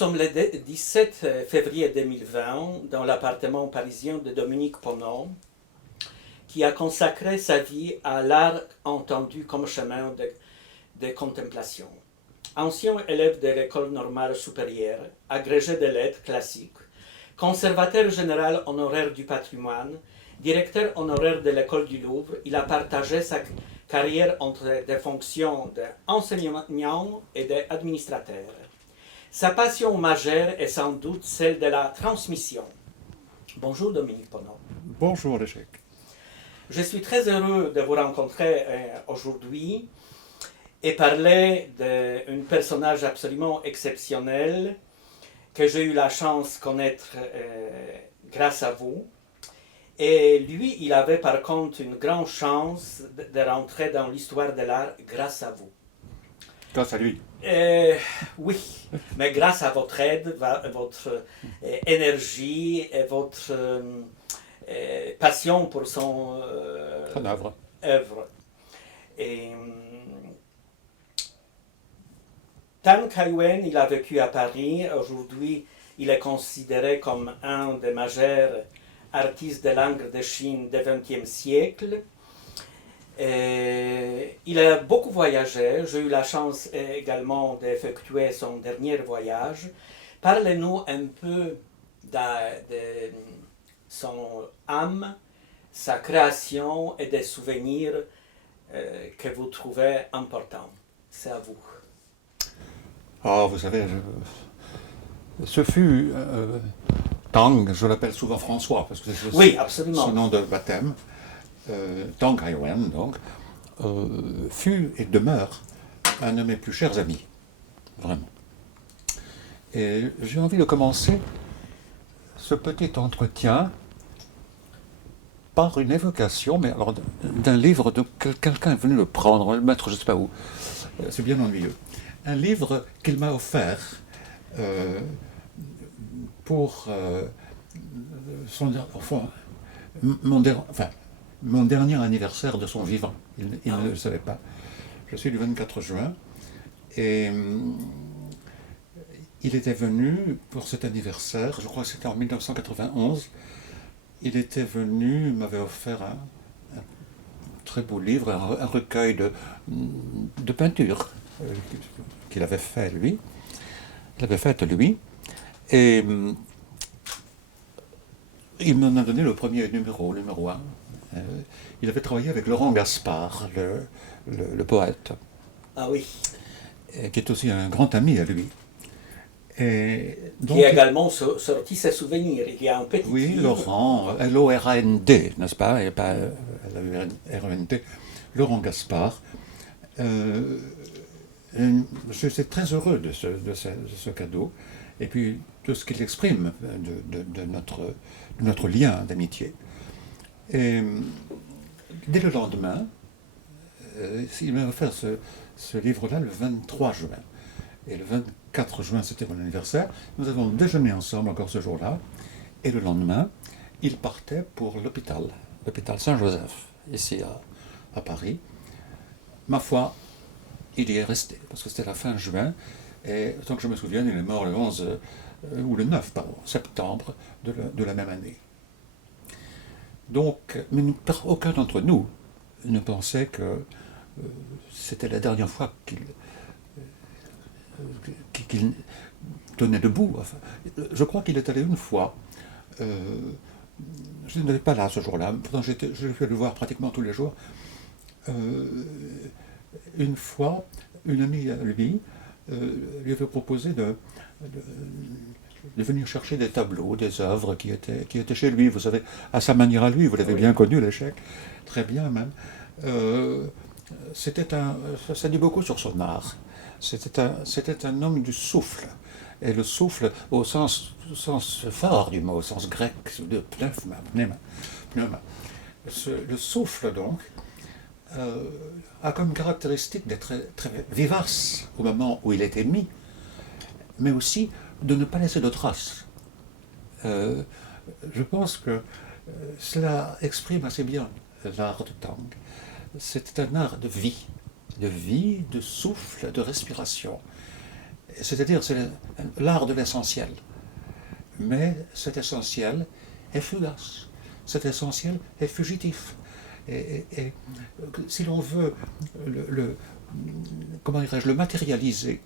sommes le 17 février 2020 dans l'appartement parisien de Dominique Ponon, qui a consacré sa vie à l'art entendu comme chemin de contemplation. Ancien élève de l'école normale supérieure, agrégé de lettres classiques, conservateur général honoraire du patrimoine, directeur honoraire de l'école du Louvre, il a partagé sa carrière entre des fonctions d'enseignant et d'administrateur. Sa passion majeure est sans doute celle de la transmission. Bonjour Dominique Ponon. Bonjour l'échec. Je suis très heureux de vous rencontrer aujourd'hui et parler d'un personnage absolument exceptionnel que j'ai eu la chance de connaître grâce à vous. Et lui, il avait par contre une grande chance de rentrer dans l'histoire de l'art grâce à vous. Grâce à lui. Oui, mais grâce à votre aide, votre énergie et votre passion pour son œuvre. Et Tan Kai-Wen, il a vécu à Paris. Aujourd'hui, il est considéré comme un des majeurs artistes de langue de Chine du XXe siècle. Il a beaucoup voyagé. J'ai eu la chance également d'effectuer son dernier voyage. Parlez-nous un peu de son âme, sa création et des souvenirs que vous trouvez importants. C'est à vous. Oh, vous savez, ce fut Tang, je l'appelle souvent François, parce que c'est son nom de baptême. Tang Kai-Wen, donc, fut et demeure un de mes plus chers amis, vraiment. Et j'ai envie de commencer ce petit entretien par une évocation, mais alors d'un livre de quelqu'un est venu le prendre, le mettre je ne sais pas où. C'est bien ennuyeux. Un livre qu'il m'a offert pour mon dernier anniversaire de son vivant. Il ne le savait pas. Je suis du 24 juin et il était venu pour cet anniversaire, je crois que c'était en 1991. Il était venu, il m'avait offert un très beau livre, un recueil de peintures qu'il avait fait lui. Il avait fait lui. Et il m'en a donné le premier numéro 1. Il avait travaillé avec Laurent Gaspard, le poète. Ah oui. Qui est aussi un grand ami à lui. Et donc, qui a également sorti ses souvenirs. Il y a un petit oui, livre. Laurent, L-O-R-A-N-D, n'est-ce pas? Et pas L-O-R-A-N-D. Laurent Gaspard. Je suis très heureux de ce cadeau. Et puis de ce qu'il exprime de notre lien d'amitié. Et dès le lendemain, il m'a offert ce livre-là le 23 juin. Et le 24 juin, c'était mon anniversaire. Nous avons déjeuné ensemble encore ce jour-là. Et le lendemain, il partait pour l'hôpital Saint-Joseph, ici à Paris. Ma foi, il y est resté, parce que c'était la fin juin. Et tant que je me souviens, il est mort le 11 ou le 9 septembre de la même année. Donc, mais aucun d'entre nous ne pensait que c'était la dernière fois qu'il tenait debout. Enfin, je crois qu'il est allé une fois. Je n'étais pas là ce jour-là, pourtant je vais le voir pratiquement tous les jours. Une fois, une amie à lui avait proposé de venir chercher des tableaux, des œuvres qui étaient chez lui, vous savez, à sa manière à lui, vous l'avez bien connu, l'échec, très bien même. Ça dit beaucoup sur son art. C'était un homme du souffle, et le souffle au sens fort du mot, au sens grec, de pneuma. Le souffle, donc, a comme caractéristique d'être très vivace au moment où il est émis, mais aussi de ne pas laisser de traces. Je pense que cela exprime assez bien l'art de Tang. C'est un art de vie, de souffle, de respiration. C'est-à-dire, c'est l'art de l'essentiel. Mais cet essentiel est fugace. Cet essentiel est fugitif. Et si l'on veut comment dirais-je, le matérialiser,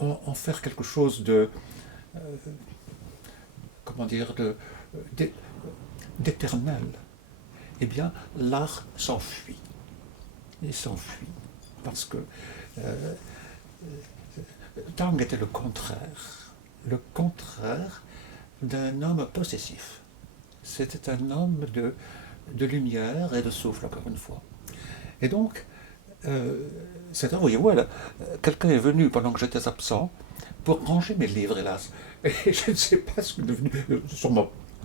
en faire quelque chose de, comment dire, d'éternel, eh bien, l'art s'enfuit. Il s'enfuit. Parce que Tang était le contraire d'un homme possessif. C'était un homme de lumière et de souffle, encore une fois. Et donc, c'est là, voyez-vous, quelqu'un est venu pendant que j'étais absent pour ranger mes livres, hélas. Et je ne sais pas ce que est devenu,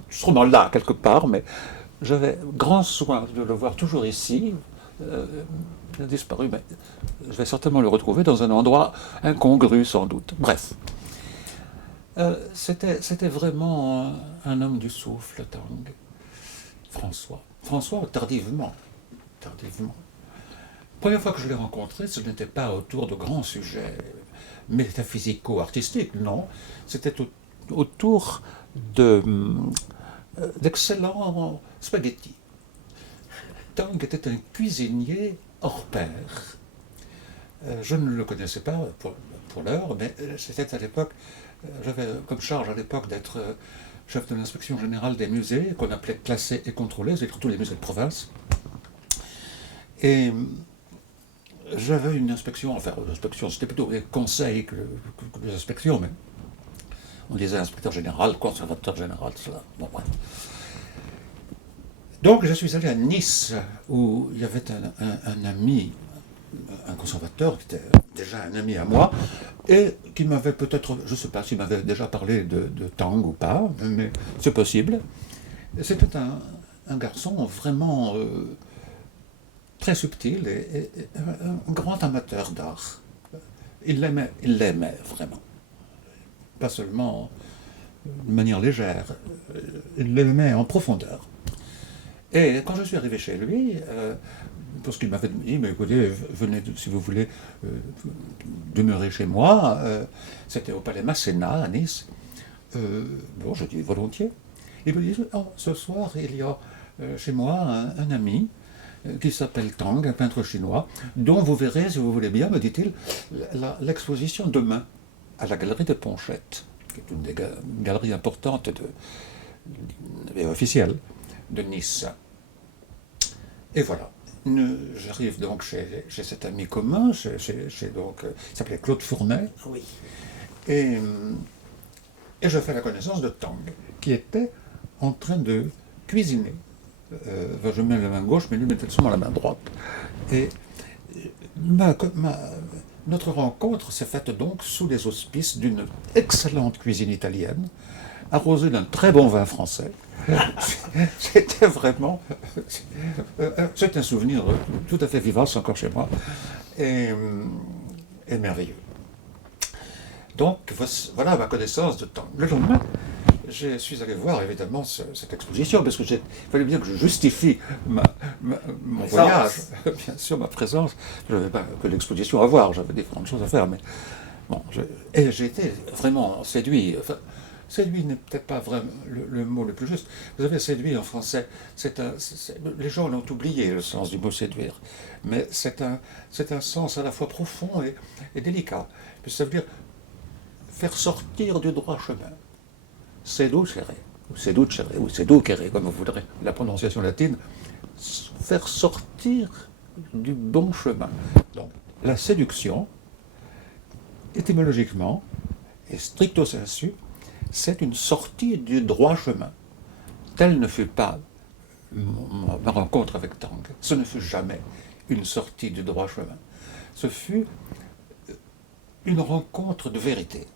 sûrement là, quelque part, mais j'avais grand soin de le voir toujours ici. Il a disparu, mais je vais certainement le retrouver dans un endroit incongru, sans doute. Bref. C'était vraiment un homme du souffle, Tang. François, tardivement. La première fois que je l'ai rencontré, ce n'était pas autour de grands sujets métaphysico-artistiques, non. C'était autour d'excellents spaghettis. Tang était un cuisinier hors pair. Je ne le connaissais pas pour l'heure, mais c'était à l'époque, j'avais comme charge à l'époque d'être chef de l'inspection générale des musées, qu'on appelait classés et contrôlés, c'est tous les musées de province. Et j'avais une inspection, enfin, c'était plutôt des conseils que des inspections, mais on disait inspecteur général, conservateur général, tout cela. Bon, bref. Donc je suis allé à Nice, où il y avait un ami, un conservateur, qui était déjà un ami à moi, et qui m'avait peut-être, je ne sais pas s'il m'avait déjà parlé de Tang ou pas, mais c'est possible. C'était un garçon vraiment très subtil et un grand amateur d'art. Il l'aimait vraiment. Pas seulement de manière légère, il l'aimait en profondeur. Et quand je suis arrivé chez lui, parce qu'il m'avait dit, mais écoutez, venez si vous voulez demeurer chez moi, c'était au Palais Masséna à Nice. Bon, je dis volontiers. Il me dit, oh, ce soir, il y a chez moi un ami qui s'appelle Tang, un peintre chinois, dont vous verrez, si vous voulez bien, me dit-il, l'exposition demain à la galerie de Ponchette, qui est une des galeries importantes et officielles de Nice. Et voilà. J'arrive donc chez cet ami commun, donc, il s'appelait Claude Fournet, Oui. et je fais la connaissance de Tang, qui était en train de cuisiner. Je mets la main gauche, mais lui mettait seulement la main droite. Et notre rencontre s'est faite donc sous les auspices d'une excellente cuisine italienne, arrosée d'un très bon vin français. C'était vraiment, c'est un souvenir tout à fait vivace encore chez moi, et merveilleux. Donc voilà ma connaissance de Tang. Le lendemain, je suis allé voir évidemment cette exposition, parce qu'il fallait bien que je justifie mon voyage, bien sûr ma présence. Je n'avais pas que l'exposition à voir, j'avais différentes choses à faire, mais bon, et j'ai été vraiment séduit. Enfin, séduit n'est peut-être pas vraiment le mot le plus juste. Vous savez, séduit en français, les gens l'ont oublié, le sens du mot séduire. Mais c'est un sens à la fois profond et délicat. Ça veut dire faire sortir du droit chemin. Seducere, ou seducere, ou seducere, comme vous voudrez, la prononciation latine, faire sortir du bon chemin. Donc, la séduction, étymologiquement, et stricto sensu, c'est une sortie du droit chemin. Telle ne fut pas ma rencontre avec Tang. Ce ne fut jamais une sortie du droit chemin. Ce fut une rencontre de vérité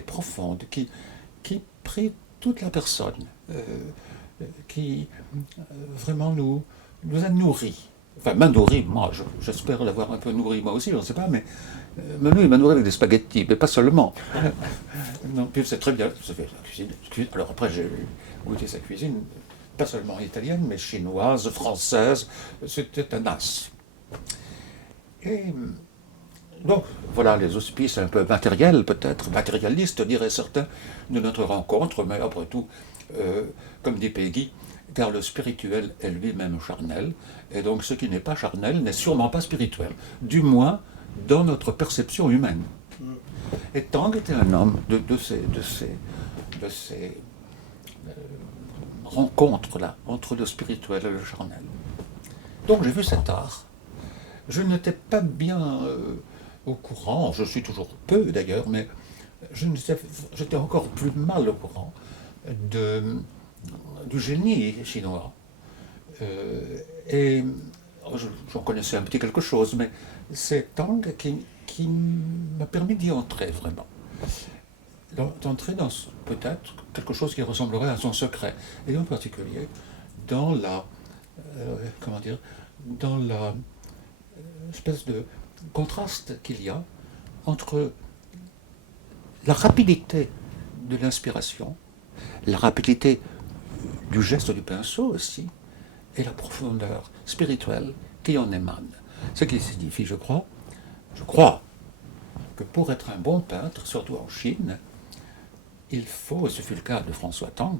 profonde, qui prit toute la personne, qui vraiment nous a nourris. Enfin, m'a nourri, moi, j'espère l'avoir un peu nourri moi aussi, je ne sais pas, mais il m'a nourri avec des spaghettis, mais pas seulement. Non, puis c'est très bien, ça fait la cuisine. Alors après, j'ai goûté sa cuisine, pas seulement italienne, mais chinoise, française, c'était un as. Et Donc, voilà les auspices un peu matériels, peut-être, matérialistes, diraient certains, de notre rencontre, mais après tout, comme dit Peggy, car le spirituel est lui-même charnel, et donc ce qui n'est pas charnel n'est sûrement pas spirituel, du moins dans notre perception humaine. Et Tang était un homme de ces rencontres-là, entre le spirituel et le charnel. Donc j'ai vu cet art. Je n'étais pas bien au courant, je suis toujours peu d'ailleurs, mais j'étais encore plus mal au courant du génie chinois. Et j'en connaissais un petit quelque chose, mais c'est Tang qui m'a permis d'y entrer vraiment. D'entrer dans peut-être quelque chose qui ressemblerait à son secret, et en particulier dans la, dans la espèce de contraste qu'il y a entre la rapidité de l'inspiration, la rapidité du geste du pinceau aussi, et la profondeur spirituelle qui en émane. Ce qui signifie, je crois, que pour être un bon peintre, surtout en Chine, il faut, et ce fut le cas de François Tang,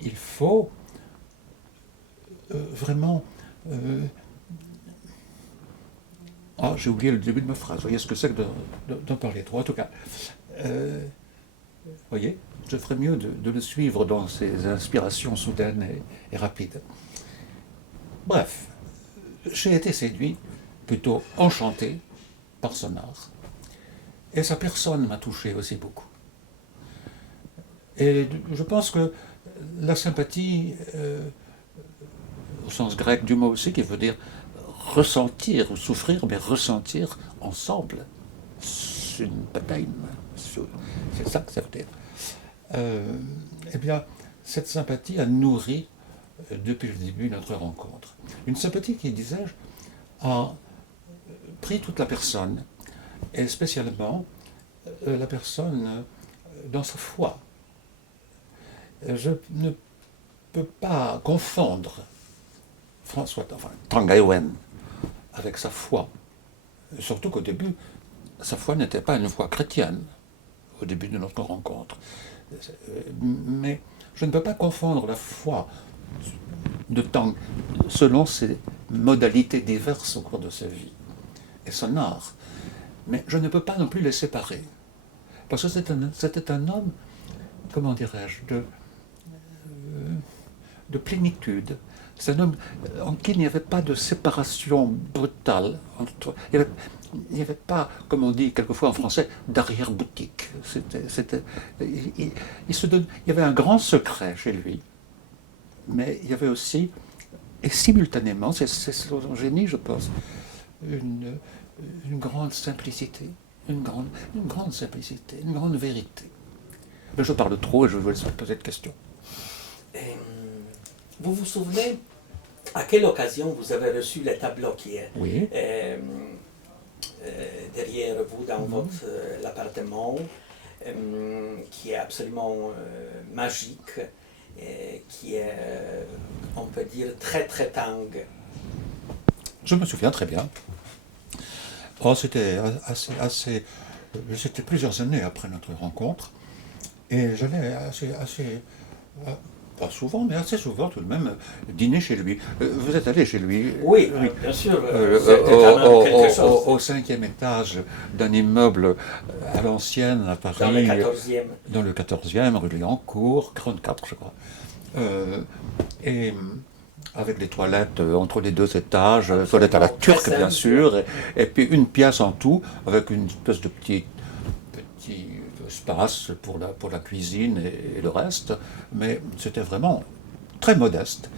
il faut vraiment... j'ai oublié le début de ma phrase, voyez ce que c'est que d'en parler trop, en tout cas. Voyez, je ferais mieux de le suivre dans ses inspirations soudaines et rapides. Bref, j'ai été séduit, plutôt enchanté par son art, et sa personne m'a touché aussi beaucoup. Et je pense que la sympathie, au sens grec du mot aussi, qui veut dire ressentir ou souffrir, mais ressentir ensemble, sympathie, c'est ça que ça veut dire. Eh bien, cette sympathie a nourri depuis le début notre rencontre. Une sympathie qui, disais-je, a pris toute la personne, et spécialement la personne dans sa foi. Je ne peux pas confondre Tang Ai-Wen avec sa foi. Surtout qu'au début, sa foi n'était pas une foi chrétienne, au début de notre rencontre. Mais je ne peux pas confondre la foi de Tang selon ses modalités diverses au cours de sa vie et son art. Mais je ne peux pas non plus les séparer. Parce que c'était un homme, comment dirais-je, de plénitude. C'est un homme en qui il n'y avait pas de séparation brutale. Il n'y avait pas, comme on dit quelquefois en français, d'arrière-boutique. Il y avait un grand secret chez lui, mais il y avait aussi, et simultanément, c'est son génie, je pense, une grande simplicité, une grande simplicité, une grande vérité. Mais je parle trop et je vous laisse poser de questions. Vous vous souvenez à quelle occasion vous avez reçu le tableau qui est derrière vous dans votre appartement, qui est absolument magique, qui est, on peut dire, très très Tang. Je me souviens très bien. C'était c'était plusieurs années après notre rencontre, et j'allais pas souvent, mais assez souvent tout de même, dîner chez lui. Vous êtes allé chez lui? Oui, bien sûr. Au 5e étage d'un immeuble à l'ancienne, à Paris. Dans le 14e. Dans le 14e, rue Liancourt, 44, je crois. Et avec des toilettes entre les deux étages, toilettes à la turque, bien sûr, et puis une pièce en tout, avec une espèce de petit espace pour la cuisine et le reste, mais c'était vraiment très modeste.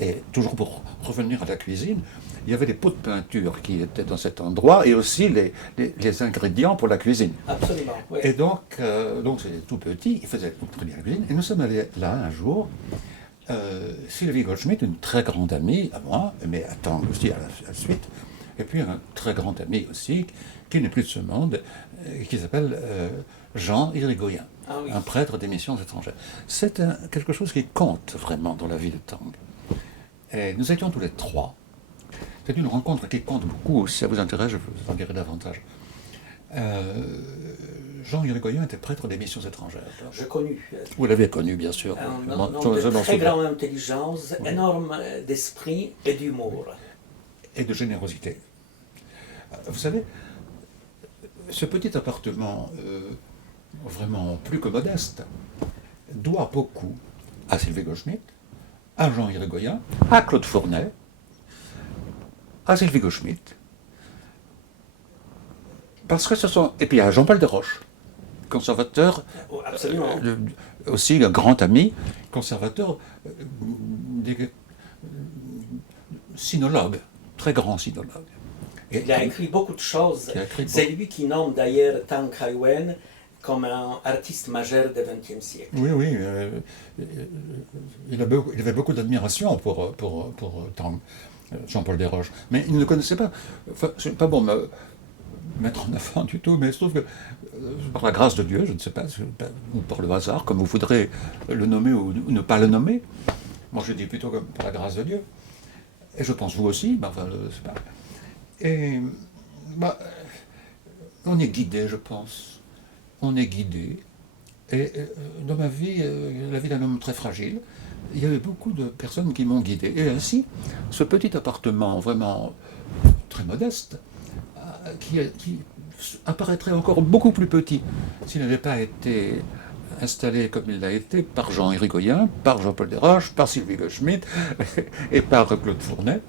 Et toujours pour revenir à la cuisine, il y avait des pots de peinture qui étaient dans cet endroit et aussi les ingrédients pour la cuisine. Absolument, oui. Et donc c'était tout petit, il faisait très bien la cuisine, et nous sommes allés là un jour. Sylvie Goldschmidt, une très grande amie à moi, mais à Tang aussi à la suite, et puis un très grand ami aussi, qui n'est plus de ce monde, qui s'appelle Jean Irigoyen, un prêtre des missions étrangères. C'est quelque chose qui compte vraiment dans la vie de Tang. Et nous étions tous les trois. C'est une rencontre qui compte beaucoup, si ça vous intéresse, je vous en dirai davantage. Jean Irigoyen était prêtre des missions étrangères. Je connu. Vous l'avez connu, bien sûr. Un homme de très grande intelligence, oui. Énorme d'esprit et d'humour. Et de générosité. Vous savez, ce petit appartement, vraiment plus que modeste, doit beaucoup à Sylvie Goldschmidt, à Jean Irigoyen, à Claude Fournet, à Sylvie Goldschmidt, parce que ce sont... Et puis à Jean-Paul Desroches, conservateur, aussi un grand ami, conservateur, sinologue, très grand sinologue. Et il a écrit beaucoup de choses. C'est lui qui nomme d'ailleurs Tang Kai-Wen comme un artiste majeur du XXe siècle. Oui, oui. Il avait beaucoup d'admiration pour Tang, Jean-Paul Desroches. Mais il ne le connaissait pas. Enfin, c'est pas bon me mettre en avant du tout, mais je trouve que, par la grâce de Dieu, je ne sais pas, ou par le hasard, comme vous voudrez le nommer ou ne pas le nommer, moi je dis plutôt comme par la grâce de Dieu, et je pense vous aussi, bah, enfin, je sais pas. Et bah, on est guidé, je pense. On est guidé. Et dans ma vie, la vie d'un homme très fragile, il y avait beaucoup de personnes qui m'ont guidé. Et ainsi, ce petit appartement vraiment très modeste, qui apparaîtrait encore beaucoup plus petit s'il n'avait pas été installé comme il l'a été par Jean Irigoyen, par Jean-Paul Desroches, par Sylvie Goldschmidt et par Claude Fournet.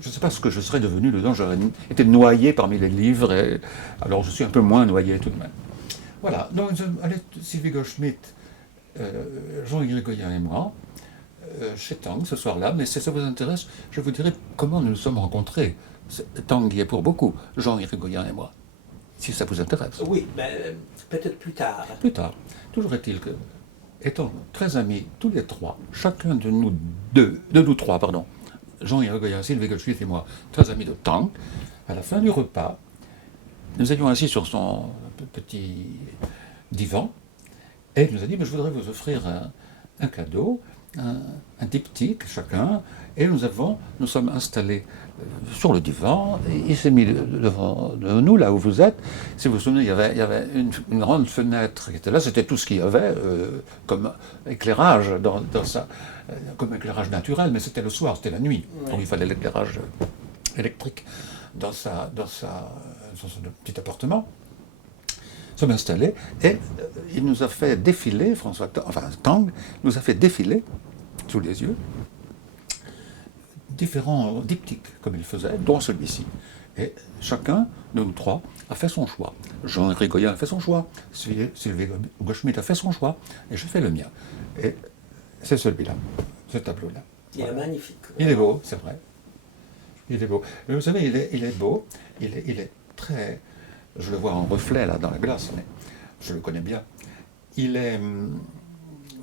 Je ne sais pas ce que je serais devenu dedans, j'aurais été noyé parmi les livres, et alors je suis un peu moins noyé tout de même. Voilà, donc Sylvie Goldschmidt, Jean Irigoyen et moi, chez Tang ce soir-là, mais si ça vous intéresse, je vous dirai comment nous nous sommes rencontrés. Tang y est pour beaucoup, Jean Irigoyen et moi, si ça vous intéresse. Oui, mais peut-être plus tard. Plus tard. Toujours est-il que, étant très amis tous les trois, chacun de nous nous trois, pardon, Jean Irigoyen, Sylvie Goldschmidt et moi, très amis de Tang, à la fin du repas, nous étions assis sur son petit divan, et il nous a dit, mais je voudrais vous offrir un cadeau, un diptyque chacun, et nous sommes installés sur le divan, et il s'est mis devant nous, là où vous êtes. Si vous vous souvenez, il y avait une grande fenêtre qui était là, c'était tout ce qu'il y avait comme éclairage dans ça, comme éclairage naturel, mais c'était le soir, c'était la nuit, ouais. Donc il fallait l'éclairage électrique dans son petit appartement. Nous sommes installés, et il nous a fait défiler, Tang nous a fait défiler, sous les yeux, différents diptyques, comme il faisait, dont celui-ci. Et chacun de nous trois a fait son choix. Jean Irigoyen a fait son choix, Sylvie Goldschmidt a fait son choix, et j'ai fait le mien. Et c'est celui-là, ce tableau-là. Il est magnifique. Il est beau, c'est vrai. Il est beau. Mais vous savez, il est beau, il est très... Je le vois en reflet, là, dans la glace, mais je le connais bien. Il est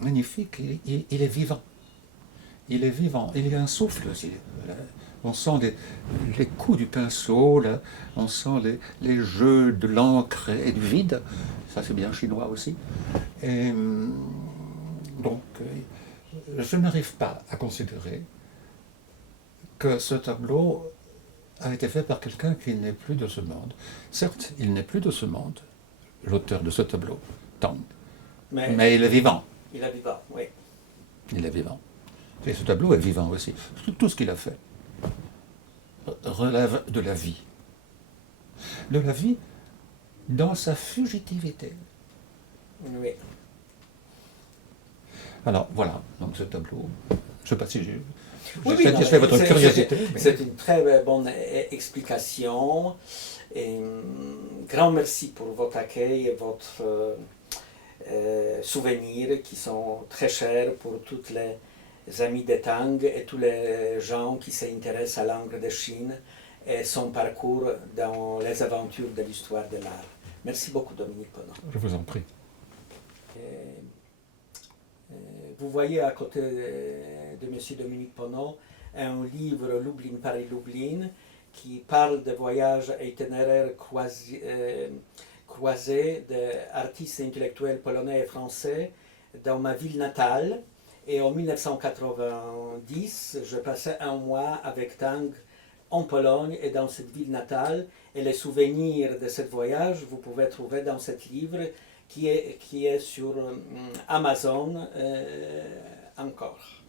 magnifique, il est vivant. Il est vivant, il y a un souffle aussi. On sent les coups du pinceau, là. On sent les jeux de l'encre et du vide. Ça, c'est bien chinois aussi. Et donc, je n'arrive pas à considérer que ce tableau a été fait par quelqu'un qui n'est plus de ce monde. Certes, il n'est plus de ce monde, l'auteur de ce tableau, Tang. Mais il est vivant. Il est vivant, oui. Il est vivant. Et ce tableau est vivant aussi. Tout ce qu'il a fait relève de la vie. De la vie dans sa fugitivité. Oui. Alors voilà, donc ce tableau, je ne sais pas si j'ai satisfait votre curiosité. C'est une très bonne explication. Et grand merci pour votre accueil et votre souvenirs qui sont très chers pour toutes les amis de Tang et tous les gens qui s'intéressent à l'angle de Chine et son parcours dans les aventures de l'histoire de l'art. Merci beaucoup, Dominique Ponon. Je vous en prie. Vous voyez à côté de M. Dominique Ponon un livre Lublin, Paris, Lublin, qui parle de voyages itinéraires croisés d'artistes intellectuels polonais et français dans ma ville natale. Et en 1990, je passais un mois avec Tang en Pologne et dans cette ville natale. Et les souvenirs de ce voyage, vous pouvez trouver dans ce livre qui est sur Amazon encore.